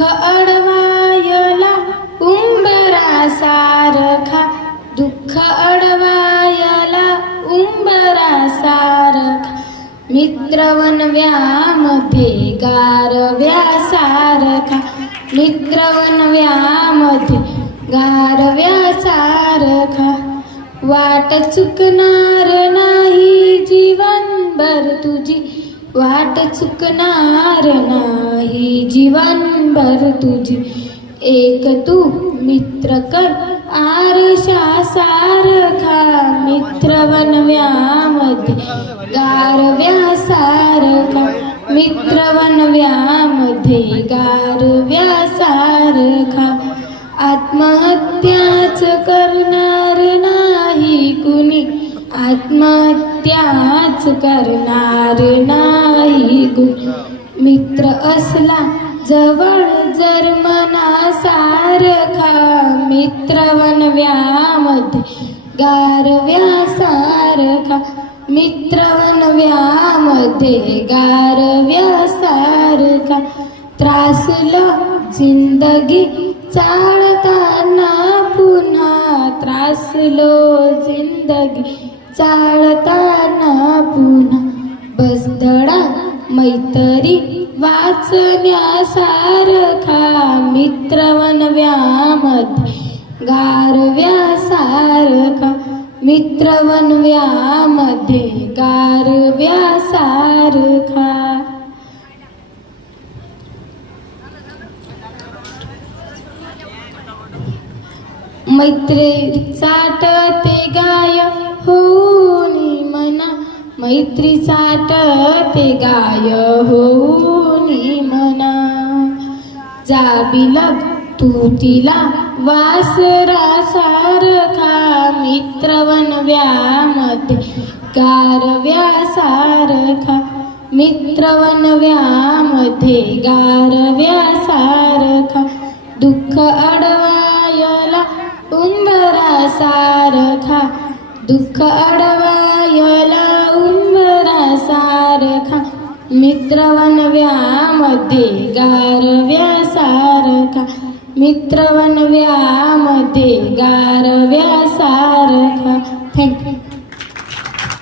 दुःख अडवायला उंबरासारखा, दुःख अडवायला उंबरासारखा, मित्रवनव्यामध्ये गारव्यासारखा, मित्रवनव्यामध्ये गारव्यासारखा. वाट चुकणार नाही जीवनभर तुझी, वाट चुकणार नाही जीवनभर तुझी. एक तू मित्र कर आरशासारखा, मित्रवनव्यामध्ये गारव्यासारखा, मित्रवनव्यामध्ये गारव्यासारखा. आत्महत्याच करणार नाही कुणी, आत्महत्याच करणार नाही कुणी. मित्र असला जवळ जर मनासारखा, मित्रवनव्यामध्ये गारव्यासारखा, मित्रवनव्यामध्ये गारव्यासारखा. त्रासलो जिंदगी चालताना पुन्हा, त्रासलो जिंदगी चालताना पुन्हा. बस धडा मैत्री वाचण्यासारखा, मित्रवनव्यामध्ये गारव्यासारखा, मित्रवनव्यामध्ये गारव्यासारखा. मैत्री साठते गाय होऊनी मना, मैत्री साठते गाय होऊनी मना. जाबिलग तू तिला वासरासारखा, मित्रवनव्यामध्ये गारव्यासारखा, मित्रवनव्यामध्ये गारव्यासारखा. दुःख अडवायला उंबरासारखा, दुःख अडवायला उंबरासारखा, मित्रवनव्यामध्ये गारव्यासारखा, मित्रवनव्यामध्ये गारव्यासारखा. थँक्यू.